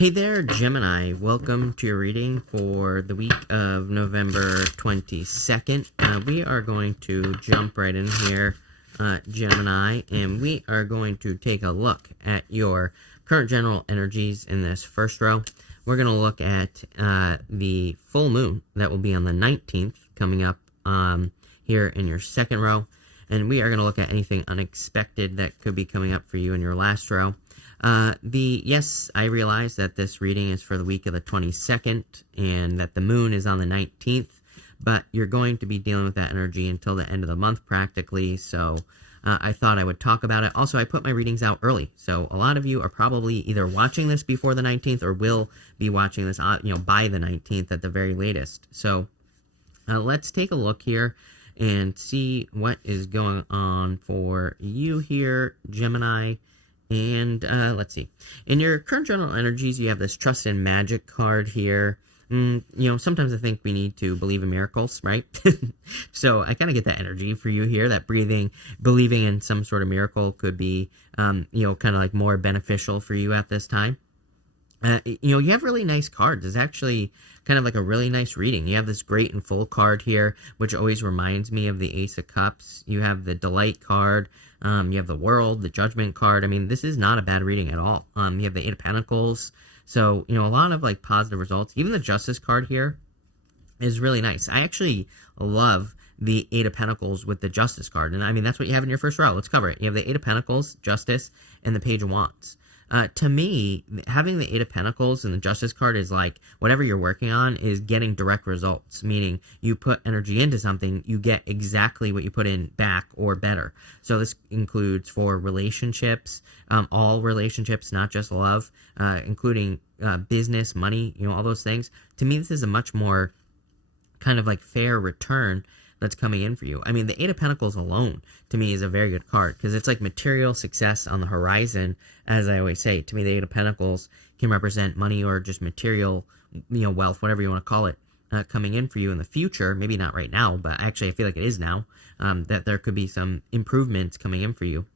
Hey there, Gemini. Welcome to your reading for the week of November 22nd. We are going to jump right in here, Gemini, and we are going to take a look at your current general energies in this first row. We're going to look at the full moon that will be on the 19th coming up here in your second row. And we are going to look at anything unexpected that could be coming up for you in your last row. Yes, I realize that this reading is for the week of the 22nd and that the moon is on the 19th, but you're going to be dealing with that energy until the end of the month practically, so I thought I would talk about it. Also, I put my readings out early, so a lot of you are probably either watching this before the 19th or will be watching this, by the 19th at the very latest. So let's take a look here and see what is going on for you here, Gemini. And let's see. In your current general energies, you have this Trust in Magic card here. Sometimes I think we need to believe in miracles, right? So I kind of get that energy for you here, that believing in some sort of miracle could be, kind of like more beneficial for you at this time. You have really nice cards. It's actually kind of like a really nice reading. You have this Great and Full card here, which always reminds me of the Ace of Cups. You have the Delight card. You have the World, the Judgment card. I mean, this is not a bad reading at all. You have the Eight of Pentacles. So, a lot of like positive results. Even the Justice card here is really nice. I actually love the Eight of Pentacles with the Justice card. And I mean, that's what you have in your first row. Let's cover it. You have the Eight of Pentacles, Justice, and the Page of Wands. To me, having the Eight of Pentacles and the Justice card is like whatever you're working on is getting direct results, meaning you put energy into something, you get exactly what you put in back or better. So this includes for relationships, all relationships, not just love, including business, money, all those things. To me, this is a much more kind of like fair return that's coming in for you. I mean, the Eight of Pentacles alone, to me, is a very good card because it's like material success on the horizon, as I always say. To me, the Eight of Pentacles can represent money or just material, wealth, whatever you want to call it, coming in for you in the future. Maybe not right now, but actually I feel like it is now, that there could be some improvements coming in for you.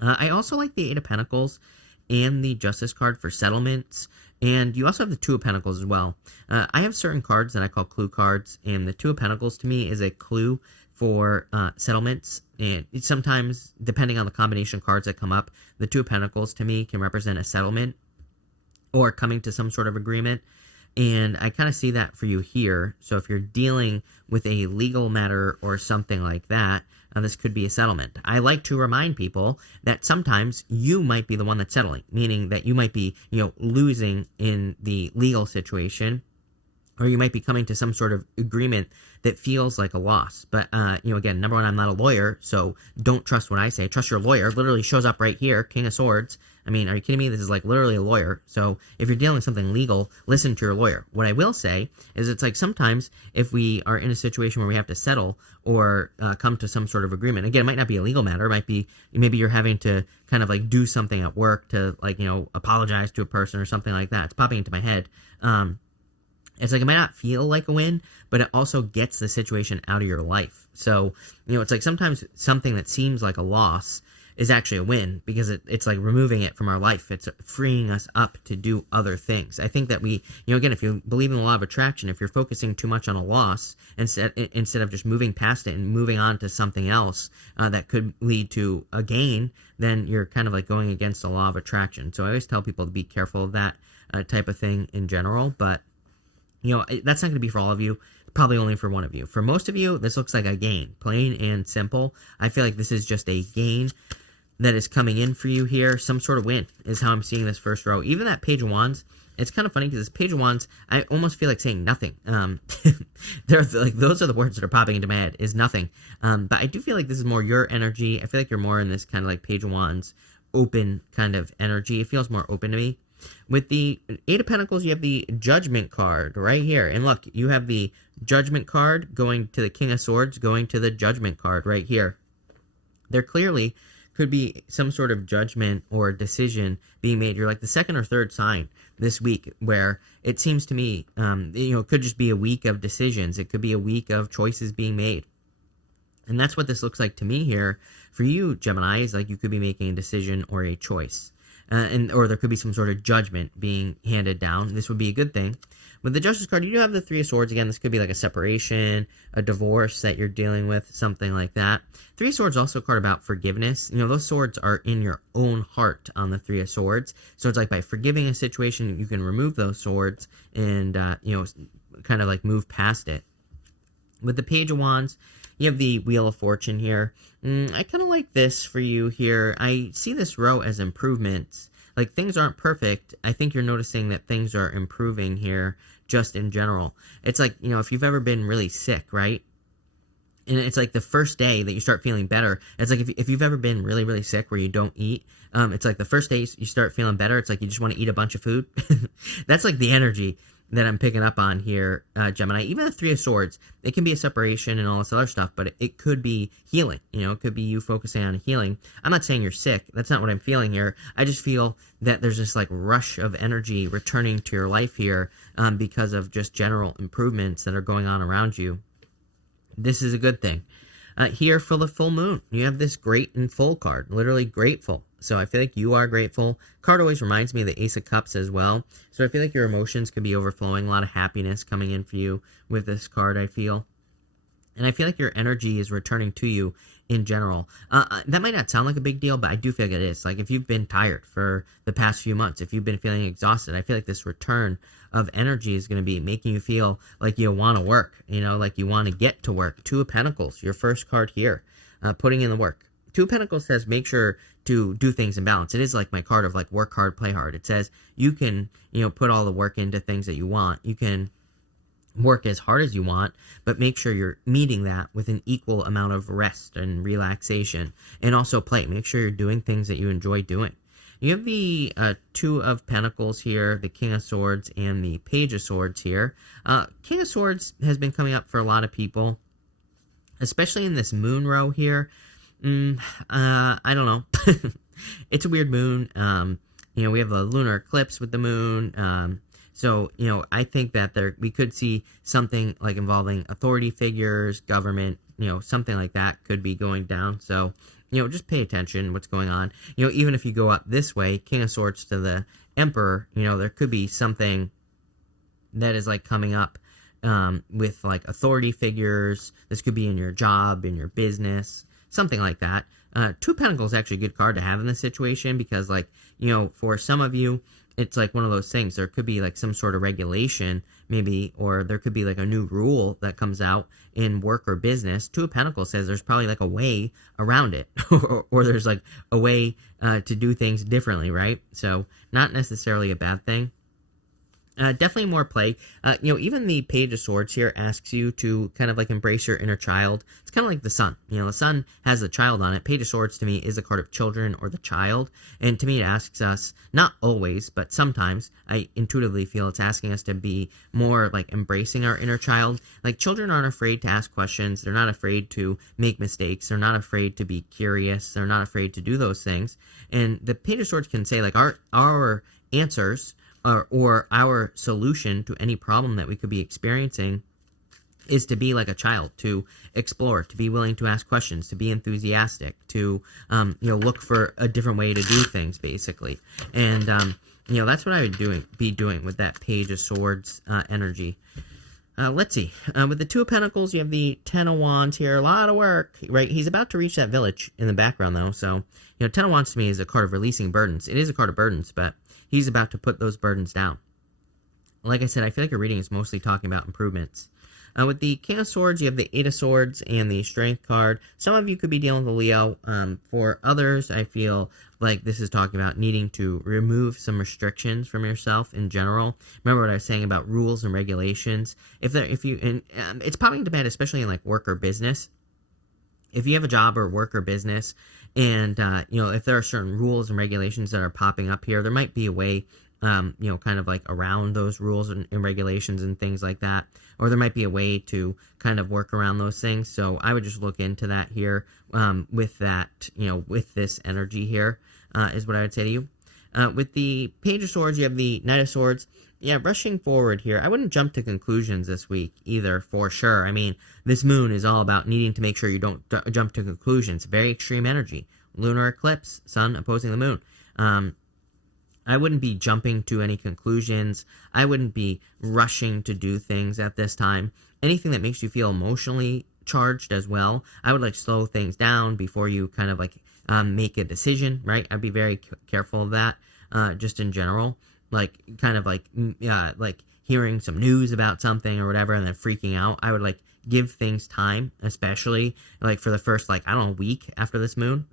I also like the Eight of Pentacles and the Justice card for settlements. And you also have the Two of Pentacles as well. I have certain cards that I call clue cards, and the Two of Pentacles to me is a clue for settlements. And sometimes, depending on the combination of cards that come up, the Two of Pentacles to me can represent a settlement or coming to some sort of agreement. And I kind of see that for you here. So if you're dealing with a legal matter or something like that, this could be a settlement. I like to remind people that sometimes you might be the one that's settling, meaning that you might be, losing in the legal situation, or you might be coming to some sort of agreement that feels like a loss. But, again, number one, I'm not a lawyer, so don't trust what I say. Trust your lawyer. Literally shows up right here, King of Swords. I mean, are you kidding me? This is like literally a lawyer. So if you're dealing with something legal, listen to your lawyer. What I will say is it's like sometimes if we are in a situation where we have to settle or come to some sort of agreement, again, it might not be a legal matter. It might be maybe you're having to kind of like do something at work to like, apologize to a person or something like that. It's popping into my head. It's like it might not feel like a win, but it also gets the situation out of your life. So, it's like sometimes something that seems like a loss is actually a win because it's like removing it from our life. It's freeing us up to do other things. I think that we, again, if you believe in the law of attraction, if you're focusing too much on a loss instead of just moving past it and moving on to something else that could lead to a gain, then you're kind of like going against the law of attraction. So I always tell people to be careful of that type of thing in general. But, that's not going to be for all of you. Probably only for one of you. For most of you, this looks like a gain, plain and simple. I feel like this is just a gain that is coming in for you here. Some sort of win is how I'm seeing this first row. Even that Page of Wands, it's kind of funny because this Page of Wands, I almost feel like saying nothing. Those are the words that are popping into my head, is nothing. But I do feel like this is more your energy. I feel like you're more in this kind of like Page of Wands open kind of energy. It feels more open to me. With the Eight of Pentacles, you have the Judgment card right here. And look, you have the Judgment card going to the King of Swords, going to the Judgment card right here. There clearly could be some sort of judgment or decision being made. You're like the second or third sign this week where it seems to me, it could just be a week of decisions. It could be a week of choices being made. And that's what this looks like to me here. For you, Gemini, is like you could be making a decision or a choice. or there could be some sort of judgment being handed down. This would be a good thing. With the Justice card, you do have the Three of Swords. Again, this could be like a separation, a divorce that you're dealing with, something like that. Three of Swords also a card about forgiveness. Those swords are in your own heart on the Three of Swords. So it's like by forgiving a situation, you can remove those swords and, kind of like move past it. With the Page of Wands, you have the Wheel of Fortune here. I kind of like this for you here. I see this row as improvements. Like, things aren't perfect. I think you're noticing that things are improving here just in general. It's like, if you've ever been really sick, right? And it's like the first day that you start feeling better. It's like if you've ever been really, really sick where you don't eat, it's like the first day you start feeling better, it's like you just want to eat a bunch of food. That's like the energy that I'm picking up on here, Gemini. Even the Three of Swords, it can be a separation and all this other stuff, but it could be healing. It could be you focusing on healing. I'm not saying you're sick. That's not what I'm feeling here. I just feel that there's this like rush of energy returning to your life here because of just general improvements that are going on around you. This is a good thing. Here for the full moon, you have this great and full card, literally grateful. So I feel like you are grateful. Card always reminds me of the Ace of Cups as well. So I feel like your emotions could be overflowing, a lot of happiness coming in for you with this card, I feel. And I feel like your energy is returning to you in general. That might not sound like a big deal, but I do feel like it is. Like if you've been tired for the past few months, if you've been feeling exhausted, I feel like this return of energy is going to be making you feel like you want to work, like you want to get to work. Two of Pentacles, your first card here, putting in the work. Two of Pentacles says make sure to do things in balance. It is like my card of like work hard, play hard. It says you can, put all the work into things that you want. You can work as hard as you want, but make sure you're meeting that with an equal amount of rest and relaxation, and also play. Make sure you're doing things that you enjoy doing. You have the Two of Pentacles here, the King of Swords, and the Page of Swords here. King of Swords has been coming up for a lot of people, especially in this moon row here. I don't know. It's a weird moon. We have a lunar eclipse with the moon. So, I think that we could see something like involving authority figures, government, something like that could be going down. So, just pay attention what's going on. Even if you go up this way, King of Swords to the Emperor, there could be something that is like coming up with like authority figures. This could be in your job, in your business, something like that. Two of Pentacles is actually a good card to have in this situation because, like, for some of you, it's like one of those things. There could be like some sort of regulation, maybe, or there could be like a new rule that comes out in work or business. Two of Pentacles says there's probably like a way around it, or there's like a way to do things differently, right? So not necessarily a bad thing. Definitely more play. Even the Page of Swords here asks you to kind of like embrace your inner child. It's kind of like the sun. The sun has a child on it. Page of Swords to me is the card of children or the child. And to me, it asks us, not always, but sometimes, I intuitively feel it's asking us to be more like embracing our inner child. Like, children aren't afraid to ask questions. They're not afraid to make mistakes. They're not afraid to be curious. They're not afraid to do those things. And the Page of Swords can say, like, our answers or our solution to any problem that we could be experiencing is to be like a child, to explore, to be willing to ask questions, to be enthusiastic, to look for a different way to do things, basically. And that's what I would be doing with that Page of Swords energy. Let's see. With the Two of Pentacles, you have the Ten of Wands here. A lot of work, right? He's about to reach that village in the background, though. So, Ten of Wands to me is a card of releasing burdens. It is a card of burdens, but he's about to put those burdens down. Like I said, I feel like your reading is mostly talking about improvements. With the King of Swords, you have the Eight of Swords and the Strength card. Some of you could be dealing with a Leo. For others, I feel like this is talking about needing to remove some restrictions from yourself in general. Remember what I was saying about rules and regulations. It's probably going to depend, especially in like work or business. If you have a job or work or business, and if there are certain rules and regulations that are popping up here, there might be a way, kind of like around those rules and regulations and things like that. Or there might be a way to kind of work around those things. So I would just look into that here with that, with this energy here, is what I would say to you. With the Page of Swords, you have the Knight of Swords. Yeah, rushing forward here. I wouldn't jump to conclusions this week either, for sure. I mean, this moon is all about needing to make sure you don't jump to conclusions. Very extreme energy. Lunar eclipse, sun opposing the moon. I wouldn't be jumping to any conclusions. I wouldn't be rushing to do things at this time. Anything that makes you feel emotionally charged as well, I would like slow things down before you kind of like make a decision, right? I'd be very careful of that, just in general. Like kind of like hearing some news about something or whatever and then freaking out. I would like give things time, especially like for the first, like, I don't know, week after this moon,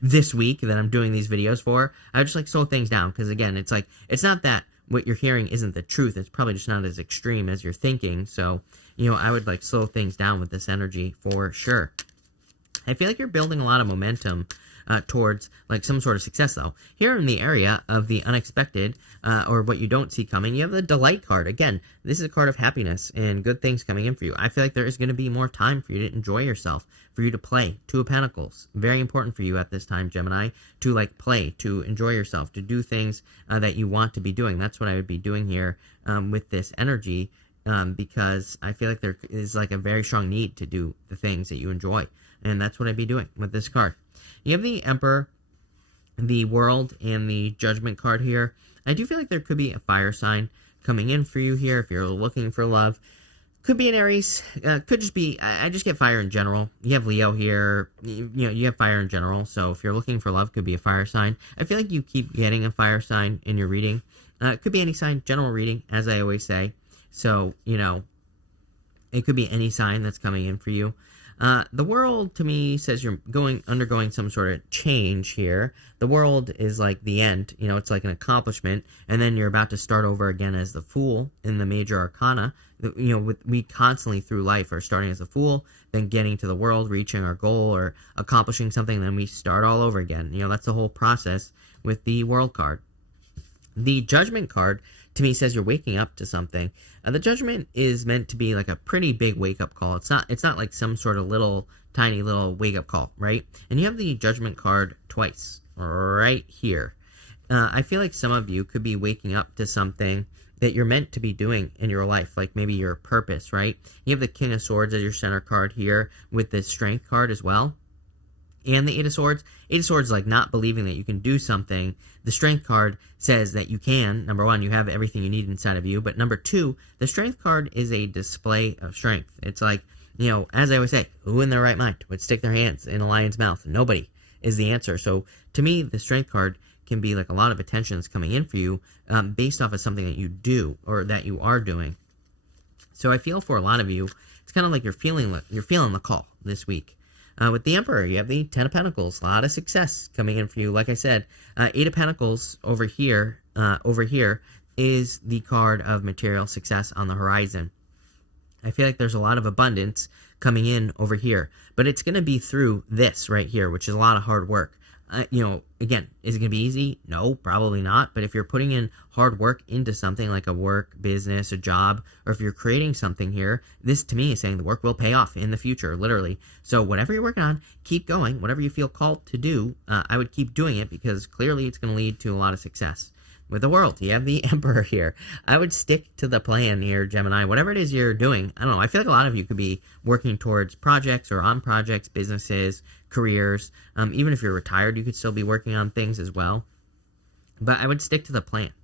this week that I'm doing these videos for. I would just like slow things down, because again, it's like, it's not that what you're hearing isn't the truth. It's probably just not as extreme as you're thinking. So, you know, I would like slow things down with this energy for sure. I feel like you're building a lot of momentum towards like some sort of success, though. Here in the area of the unexpected, or what you don't see coming, you have the Delight card. Again, this is a card of happiness and good things coming in for you. I feel like there is going to be more time for you to enjoy yourself, for you to play. Two of Pentacles, very important for you at this time, Gemini, to like play, to enjoy yourself, to do things that you want to be doing. That's what I would be doing here with this energy, because I feel like there is like a very strong need to do the things that you enjoy. And that's what I'd be doing with this card. You have the Emperor, the World, and the Judgment card here. I do feel like there could be a fire sign coming in for you here if you're looking for love. Could be an Aries. Could just be, I just get fire in general. You have Leo here. You know, you have fire in general. So if you're looking for love, could be a fire sign. I feel like you keep getting a fire sign in your reading. It could be any sign, general reading, as I always say. So, you know, it could be any sign that's coming in for you. The World, to me, says you're undergoing some sort of change here. The World is like the end, you know, it's like an accomplishment, and then you're about to start over again as the Fool in the Major Arcana. You know, we constantly through life are starting as a Fool, then getting to the World, reaching our goal, or accomplishing something, and then we start all over again. You know, that's the whole process with the World card. The Judgment card, to me, says you're waking up to something. The Judgment is meant to be like a pretty big wake-up call. It's not like some sort of tiny little wake-up call, right? And you have the Judgment card twice, right here. I feel like some of you could be waking up to something that you're meant to be doing in your life, like maybe your purpose, right? You have the King of Swords as your center card here with the Strength card as well. And the Eight of Swords. Eight of Swords is like not believing that you can do something. The Strength card says that you can. Number one, you have everything you need inside of you. But number two, the Strength card is a display of strength. It's like, you know, as I always say, who in their right mind would stick their hands in a lion's mouth? Nobody is the answer. So to me, the Strength card can be like a lot of attention that's coming in for you based off of something that you do or that you are doing. So I feel for a lot of you, it's kind of like you're feeling the call this week. With the Emperor, you have the Ten of Pentacles. A lot of success coming in for you. Like I said, Eight of Pentacles over here is the card of material success on the horizon. I feel like there's a lot of abundance coming in over here. But it's going to be through this right here, which is a lot of hard work. You know, again, is it going to be easy? No, probably not. But if you're putting in hard work into something like a work, business, a job, or if you're creating something here, this to me is saying the work will pay off in the future, literally. So whatever you're working on, keep going. Whatever you feel called to do, I would keep doing it because clearly it's going to lead to a lot of success. With the World, you have the Emperor here. I would stick to the plan here, Gemini. Whatever it is you're doing, I don't know. I feel like a lot of you could be working towards projects or on projects, businesses, careers. Even if you're retired, you could still be working on things as well. But I would stick to the plan.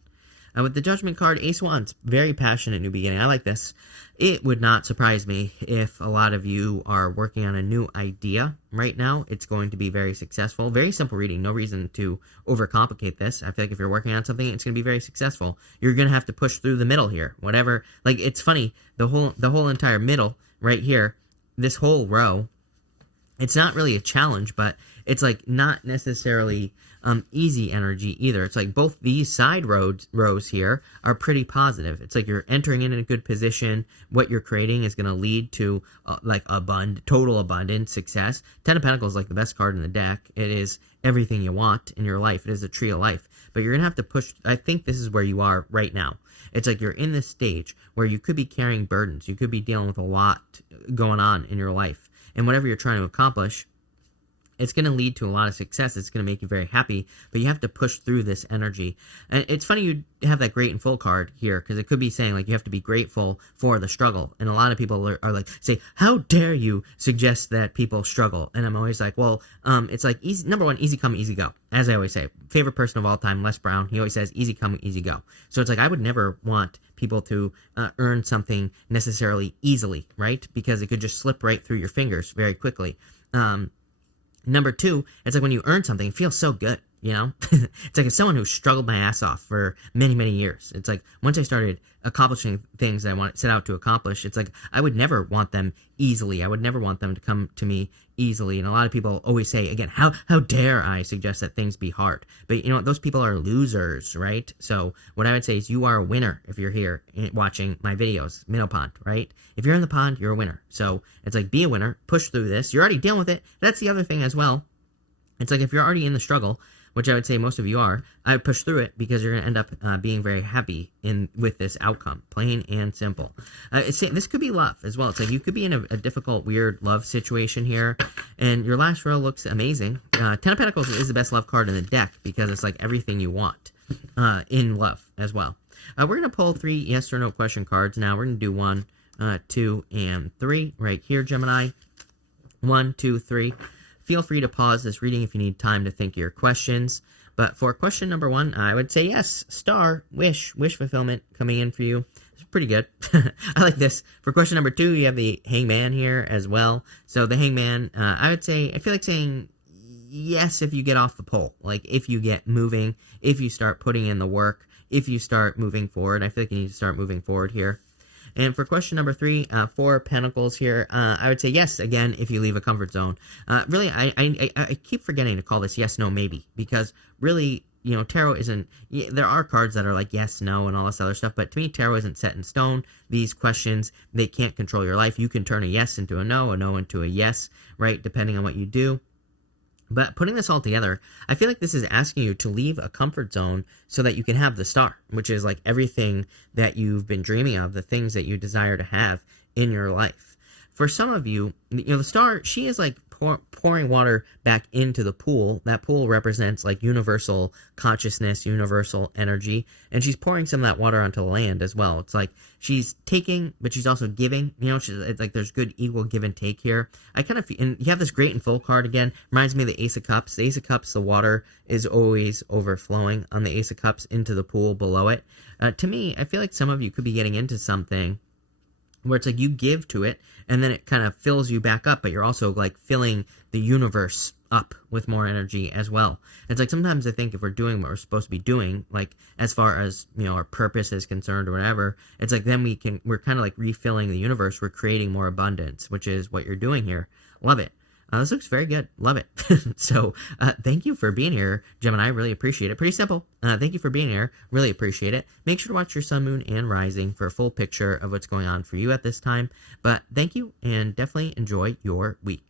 With the Judgment card, Ace of Wands, very passionate new beginning. I like this. It would not surprise me if a lot of you are working on a new idea right now. It's going to be very successful. Very simple reading. No reason to overcomplicate this. I feel like if you're working on something, it's going to be very successful. You're going to have to push through the middle here. Whatever. Like, it's funny. The whole entire middle right here, this whole row, it's not really a challenge, but it's like not necessarily easy energy either. It's like both these side rows here are pretty positive. It's like you're entering in a good position. What you're creating is going to lead to like total abundance, success. Ten of Pentacles is like the best card in the deck. It is everything you want in your life. It is a tree of life. But you're going to have to push. I think this is where you are right now. It's like you're in this stage where you could be carrying burdens. You could be dealing with a lot going on in your life. And whatever you're trying to accomplish, It's going to lead to a lot of success. It's going to make you very happy, but you have to push through this energy. And it's funny you have that grateful card here, because it could be saying like you have to be grateful for the struggle. And a lot of people are like, say, how dare you suggest that people struggle? And I'm always like, well, it's like easy, number one, easy come, easy go. As I always say, favorite person of all time, Les Brown, he always says easy come, easy go. So it's like I would never want people to earn something necessarily easily, right? Because it could just slip right through your fingers very quickly. Number two, it's like when you earn something, it feels so good, you know? It's like as someone who struggled my ass off for many, many years. It's like once I started accomplishing things that I set out to accomplish, it's like I would never want them easily. I would never want them to come to me easily. And a lot of people always say, again, how dare I suggest that things be hard? But you know what? Those people are losers, right? So what I would say is you are a winner if you're here watching my videos, Minnow Pond, right? If you're in the pond, you're a winner. So it's like, be a winner, push through this. You're already dealing with it. That's the other thing as well. It's like if you're already in the struggle, which I would say most of you are, I would push through it because you're going to end up being very happy with this outcome, plain and simple. This could be love as well. It's like you could be in a difficult, weird love situation here, and your last row looks amazing. Ten of Pentacles is the best love card in the deck because it's like everything you want in love as well. We're going to pull 3 yes or no question cards now. We're going to do 1, 2, and 3 right here, Gemini. 1, 2, 3. Feel free to pause this reading if you need time to think of your questions. But for question number 1, I would say yes, star, wish fulfillment coming in for you. It's pretty good. I like this. For question number 2, you have the hangman here as well. So the hangman, I would say, I feel like saying yes if you get off the pole. Like if you get moving, if you start putting in the work, if you start moving forward. I feel like you need to start moving forward here. And for question number 3, 4 Pentacles here, I would say yes, again, if you leave a comfort zone. Really, I keep forgetting to call this yes, no, maybe, because really, you know, tarot isn't, there are cards that are like yes, no, and all this other stuff, but to me, tarot isn't set in stone. These questions, they can't control your life. You can turn a yes into a no into a yes, right, depending on what you do. But putting this all together, I feel like this is asking you to leave a comfort zone so that you can have the star, which is like everything that you've been dreaming of, the things that you desire to have in your life. For some of you, you know, the star, she is like pouring water back into the pool. That pool represents like universal consciousness, universal energy, and she's pouring some of that water onto the land as well. It's like she's taking, but she's also giving. You know, it's like there's good equal give and take here. I kind of feel, and you have this great and full card again. Reminds me of the Ace of Cups. The Ace of Cups, the water is always overflowing on the Ace of Cups into the pool below it. To me, I feel like some of you could be getting into something where it's like you give to it and then it kind of fills you back up, but you're also like filling the universe up with more energy as well. It's like sometimes I think if we're doing what we're supposed to be doing, like as far as, you know, our purpose is concerned or whatever, it's like then we're kind of like refilling the universe. We're creating more abundance, which is what you're doing here. Love it. This looks very good. Love it. So thank you for being here, Gemini. I really appreciate it. Pretty simple. Thank you for being here. Really appreciate it. Make sure to watch your sun, moon, and rising for a full picture of what's going on for you at this time. But thank you, and definitely enjoy your week.